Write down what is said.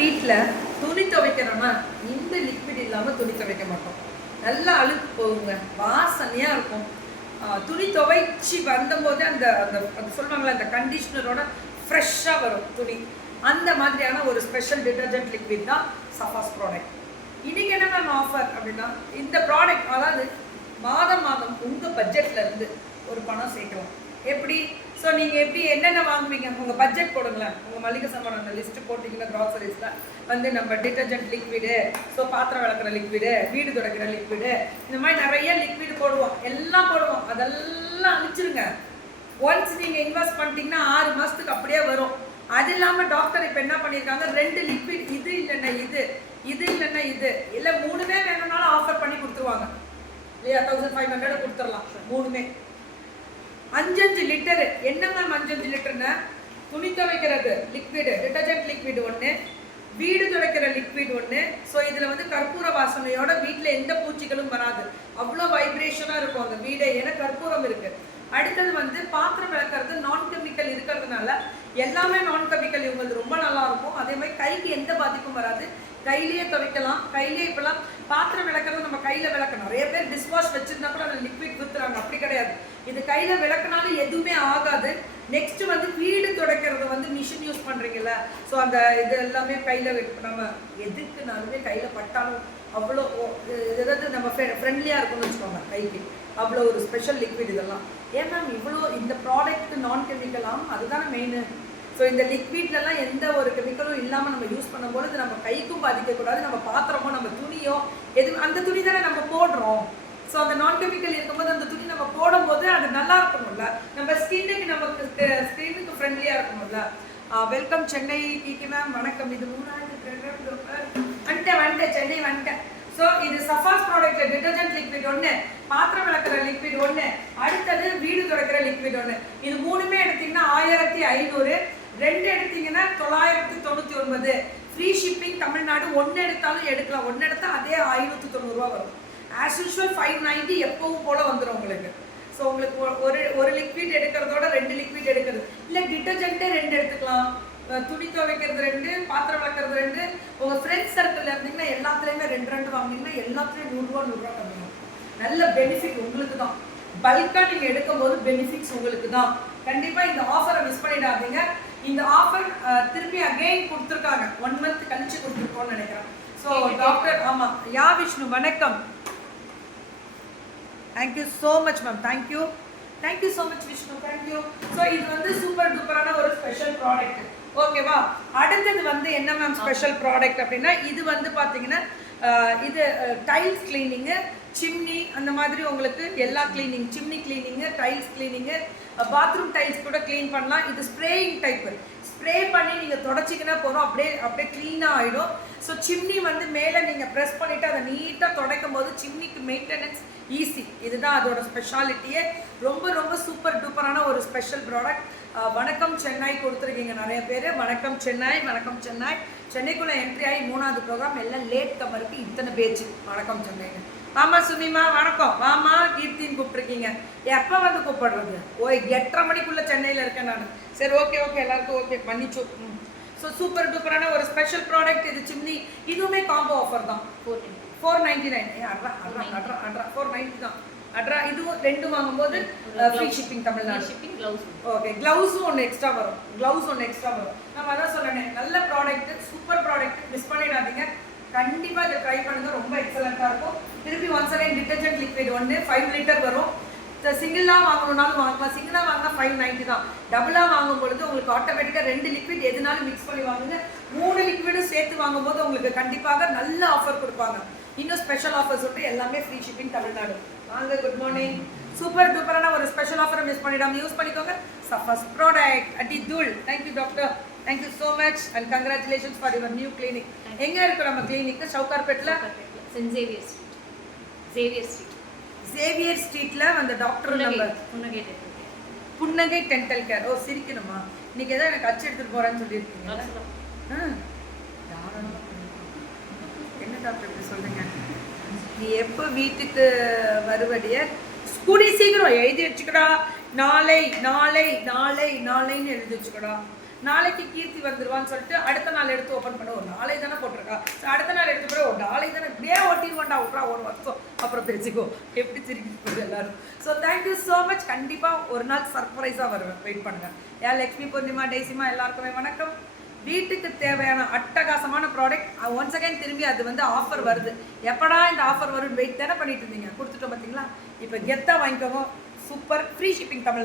வீட்டில் துணி துவைக்கிறோன்னா இந்த லிக்விட் இல்லாமல் துணி துவைக்க மாட்டோம். நல்லா அழுக்கு போகுங்க, வாசனையாக இருக்கும். துணி துவைச்சி வந்தபோது அந்த அந்த அது சொல்லுவாங்களே அந்த கண்டிஷ்னரோட ஃப்ரெஷ்ஷாக வரும் துணி. அந்த மாதிரியான ஒரு ஸ்பெஷல் டிட்டர்ஜென்ட் லிக்விட் தான் சஃபாஸ் ப்ராடக்ட். இன்றைக்கி என்ன மேம் ஆஃபர் அப்படின்னா, இந்த ப்ராடக்ட் அதாவது மாதம் மாதம் உங்கள் பட்ஜெட்லேருந்து ஒரு பணம் சேர்க்கலாம். எப்படி? ஸோ நீங்கள் எப்படி என்னென்ன வாங்குவீங்க, உங்கள் பட்ஜெட் போடுங்களேன். உங்கள் மளிகை சாமான அந்த லிஸ்ட்டு போட்டிங்கன்னா க்ராசரிஸில் வந்து நம்ம டிட்டர்ஜென்ட் லிக்விடு, ஸோ பாத்திரம் விளக்குற லிக்விடு, வீடு துடைக்கிற லிக்விடு, இந்த மாதிரி நிறைய லிக்விடு போடுவோம், எல்லாம் போடுவோம். அதெல்லாம் அழிச்சிருங்க. ஒன்ஸ் நீங்கள் இன்வெஸ்ட் பண்ணிட்டீங்கன்னா 6 மாதத்துக்கு அப்படியே வரும். அது இல்லாமல் டாக்டர் இப்போ என்ன பண்ணியிருக்காங்க, 2 லிக்விட், இது இல்லைன்னா இது, இது இல்லைன்னா இது, இல்லை 3மே வேணும்னாலும் ஆஃபர் பண்ணி கொடுத்துருவாங்க இல்லையா? 1500 கொடுத்துடலாம் 3மே. 5 லிட்டரு. என்ன மேம் 5 லிட்டர்னா, துணி துவைக்கிறது லிக்விடு டிட்டர்ஜென்ட் லிக்விட் ஒன்று, வீடு துடைக்கிற லிக்விட் ஒன்று. ஸோ இதில் வந்து கற்பூர வாசனையோட வீட்டில் எந்த பூச்சிகளும் வராது, அவ்வளோ வைப்ரேஷனாக இருக்கும் அந்த வீடே, ஏன்னா கற்பூரம் இருக்குது. அடுத்தது வந்து பாத்திரம் விளக்குறது நான் கெமிக்கல் இருக்கிறதுனால எல்லாமே நான் கெமிக்கல், இவங்களுக்கு ரொம்ப நல்லா இருக்கும். அதே மாதிரி கைக்கு எந்த பாதிப்பும் வராது, கையிலேயே துவைக்கலாம். கையிலேயே இப்போலாம் பாத்திரம் விளக்குறது நம்ம கையில் விளக்கணும். நிறைய பேர் டிஷ்வாஷ் வச்சுருந்தா கூட அதில் லிக்விட் ஊற்றுறாங்க, அப்படி கிடையாது. இது கையில் விளக்குனாலும் எதுவுமே ஆகாது. நெக்ஸ்ட் வந்து வீடு துடைக்கிறது வந்து மிஷின் யூஸ் பண்ணுறீங்கல்ல, ஸோ அந்த இது எல்லாமே கையில் நம்ம எதுக்குனாலுமே கையில் பட்டாலும் அவ்வளோ ஏதாவது நம்ம ஃப்ரெண்ட்லியாக இருக்கும்னு வச்சுக்கோங்க கைக்கு. அவ்வளோ ஒரு ஸ்பெஷல் லிக்விட் இதெல்லாம். ஏன் மேம் இவ்வளோ இந்த ப்ராடக்ட் நான் கெமிக்கலாம், அதுதானே மெயின். ஸோ இந்த லிக்விட்லலாம் எந்த ஒரு கெமிக்கலும் இல்லாமல் நம்ம யூஸ் பண்ணும்போது நம்ம கைக்கும் பாதிக்கக்கூடாது, நம்ம பாத்திரமோ நம்ம துணியோ எது, அந்த துணி தானே நம்ம போடுறோம். ஸோ அந்த நான் கெமிக்கல் இருக்கும்போது அந்த துணி நம்ம போடும்போது அது நல்லா இருக்கணும்ல, நம்ம ஸ்கின்னுக்கு ஸ்கின்னுக்கு ஃப்ரெண்ட்லியாக இருக்கணும்ல. வெல்கம் சென்னை பிகே மேம், வணக்கம். இது 3,000 வந்துட்டேன் சென்னை வந்துட்டேன். ஸோ இது சஃபாஸ் ப்ராடக்ட்ல டிட்டர்ஜென்ட் லிக்விட் ஒன்று, பாத்திரம் விளக்குற லிக்விட் ஒன்று, அடுத்தது வீடு துடைக்கிற லிக்விட் ஒன்று. இது 3மே எடுத்தீங்கன்னா 1500, 2 எடுத்தீங்கன்னா 999. Free shipping Tamil Nadu. 1 எடுத்தாலும் எடுக்கலாம், 1 எடுத்தால் அதே 590 ரூபா வரும். ஆஸ் யூஷுவல் 590 எப்பவும் போல வந்துடும் உங்களுக்கு. ஸோ உங்களுக்கு ஒரு லிக்விட் எடுக்கிறதோட 2 லிக்விட் எடுக்கிறது, இல்லை டிட்டர்ஜென்ட்டே 2 எடுத்துக்கலாம். துணி துவைக்கிறது 2, பாத்திரம் விளக்குறது 2. உங்கள் ஃப்ரெண்ட்ஸ் சர்க்கிளில் இருந்தீங்கன்னா எல்லாத்துலேயுமே 2 வாங்கினீங்கன்னா எல்லாத்துலேயும் 100 ரூபா கம்மியும். நல்ல பெனிஃபிட் உங்களுக்கு தான். பல்காக நீங்கள் எடுக்கும்போது பெனிஃபிட்ஸ் உங்களுக்கு தான். கண்டிப்பாக இந்த ஆஃபரை மிஸ் பண்ணிடாதீங்க. இந்த ஆஃபர் திருப்பி அகெயின் கொடுத்துருக்காங்க, 1 மந்த் கழிச்சு கொடுத்துருக்கோன்னு நினைக்கிறேன். ஸோ டாக்டர், ஆமாம், யா விஷ்ணு வணக்கம். Thank you so much ma'am, thank you so much Vishnu, thank you. So இது வந்து சூப்பர் டூப்பரான ஒரு ஸ்பெஷல் ப்ராடக்ட், ஓகேவா? அடுத்தது வந்து என்ன மேம் ஸ்பெஷல் ப்ராடக்ட் அப்படின்னா, இது வந்து பார்த்தீங்கன்னா இது டைல்ஸ் கிளீனிங்கு, சிம்னி, அந்த மாதிரி உங்களுக்கு எல்லா cleaning, chimney cleaning, tiles cleaning, bathroom tiles கூட க்ளீன் பண்ணலாம். இது ஸ்ப்ரேயிங் டைப்பு, ஸ்ப்ரே பண்ணி நீங்கள் தொடச்சிக்கினா போகிறோம், அப்படியே க்ளீனாக ஆகிடும். ஸோ சிம்னி வந்து மேலே நீங்கள் ப்ரெஸ் பண்ணிவிட்டு அதை நீட்டாக துடைக்கும் போது சிம்னிக்கு மெயின்டெனன்ஸ் ஈஸி. இதுதான் அதோட ஸ்பெஷாலிட்டியே. ரொம்ப ரொம்ப சூப்பர் டூப்பரான ஒரு ஸ்பெஷல் ப்ராடக்ட். வணக்கம் சென்னை கொடுத்துருக்கீங்க நிறைய பேர். வணக்கம் சென்னை, வணக்கம் சென்னை. சென்னைக்குள்ளே என்ட்ரி ஆகி 3வது ப்ரோக்ராம், எல்லாம் லேட் கமருக்கு இத்தனை பேச்சு. வணக்கம் சென்னைங்க. வாமா சுமிமா, வணக்கம். வாமா கீர்த்தின்னு கூப்பிட்ருக்கீங்க. எப்போ வந்து கூப்பிடுறது? 8:30 மணிக்குள்ளே சென்னையில் இருக்கேன் நான். சரி, ஓகே எல்லாருக்கும் ஓகே, மன்னிச்சு. ஸோ சூப்பர் டூப்பரான ஒரு ஸ்பெஷல் ப்ராடக்ட் இது. சிம்னி இதுவுமே காம்போ ஆஃபர் தான், 499. அட்ரா 490 தான். அட்ரா இதுவும் 2 வாங்கும்போது ஃப்ரீ ஷிப்பிங் தமிழ்நாடு. ஓகே, க்ளவுஸும் ஒன்று எக்ஸ்ட்ரா வரும். நம்ம அதான் சொல்லணேன், நல்ல ப்ராடக்ட், சூப்பர் ப்ராடக்ட், மிஸ் பண்ணிடாதீங்க. கண்டிப்பாக இதை ட்ரை பண்ணுங்க, ரொம்ப எக்ஸலண்ட்டாக இருக்கும். திருப்பி ஒன்ஸ் அகைன் டிட்டர்ஜென்ட் லிக்விட் ஒன்று 5 லிட்டர் வரும். சிங்கிளாக வாங்கணுன்னாலும் வாங்கலாம். சிங்கிளாக வாங்கினா 590 தான். டபுளாக வாங்கும் பொழுது உங்களுக்கு ஆட்டோமேட்டிக்காக 2 லிக்விட் எதுனாலும் மிக்ஸ் பண்ணி வாங்குங்க. 3 லிக்விடும் சேர்த்து வாங்கும்போது உங்களுக்கு கண்டிப்பாக நல்ல ஆஃபர் கொடுப்பாங்க. இன்னும் ஸ்பெஷல் ஆஃபர்ஸ் விட்டு எல்லாமே ஃப்ரீ ஷிப்பிங் தமிழ்நாடு. வாங்க, குட் மார்னிங். சூப்பர் டூப்பரான ஒரு ஸ்பெஷல் ஆஃபரை மிஸ் பண்ணிடாமல் யூஸ் பண்ணிக்கோங்க. சஃபாஸ் ப்ராடக்ட் அடி தூள். Thank you doctor, thank you so much and congratulations for your new clinic. எங்கே இருக்கும் நம்ம கிளினிக்கு? சவுகார்பேட்டில், சேவியர் ஸ்ட்ரீட்டில் அந்த டாக்டர் நம்பர் புன்னகை டென்டல் கேர். ஓ, சிரிக்கணுமா? இன்னைக்கு எதாவது எனக்கு அச்சு எடுத்துகிட்டு போகிறேன்னு சொல்லியிருக்கீங்க. என்ன டாக்டர் இப்படி சொல்கிறீங்க? நீ எப்போ வீட்டுக்கு வருவடிய கூடி சீக்கிரம் எழுதி வச்சுக்கடா. நாளைன்னு எழுதி வச்சுக்கடா. நாளைக்கு கீர்த்தி வந்துருவான்னு சொல்லிட்டு அடுத்த நாள் எடுத்து ஓப்பன் பண்ண ஒரு நாளை தானே போட்டிருக்கா, அடுத்த நாள் எடுத்து போய் ஒரு நாளை தானே இப்படியே ஓட்டிடுவான்டா விட்றா ஒரு வருஷம் அப்புறம் பேசிக்கோ, எப்படி சிரிக்க போகுது எல்லாரும். So thank you so much. கண்டிப்பாக ஒரு நாள் சர்ப்ரைஸாக வருவேன், வெயிட் பண்ணுங்க. ஏன் லக்ஷ்மி பூர்ணிமா டெய்சிமா எல்லாருக்குமே வணக்கம். வீட்டுக்கு தேவையான அட்டகாசமான ப்ராடக்ட் ஒன்ஸ் அகைன் திரும்பி அது வந்து ஆஃபர் வருது. எப்படா இந்த ஆஃபர் வரும்னு வெயிட் தானே பண்ணிட்டு இருந்தீங்க, கொடுத்துட்டோம் பார்த்தீங்களா. இப்போ கெத்தாக வாங்கிக்கோங்க. Super free shipping Tamil.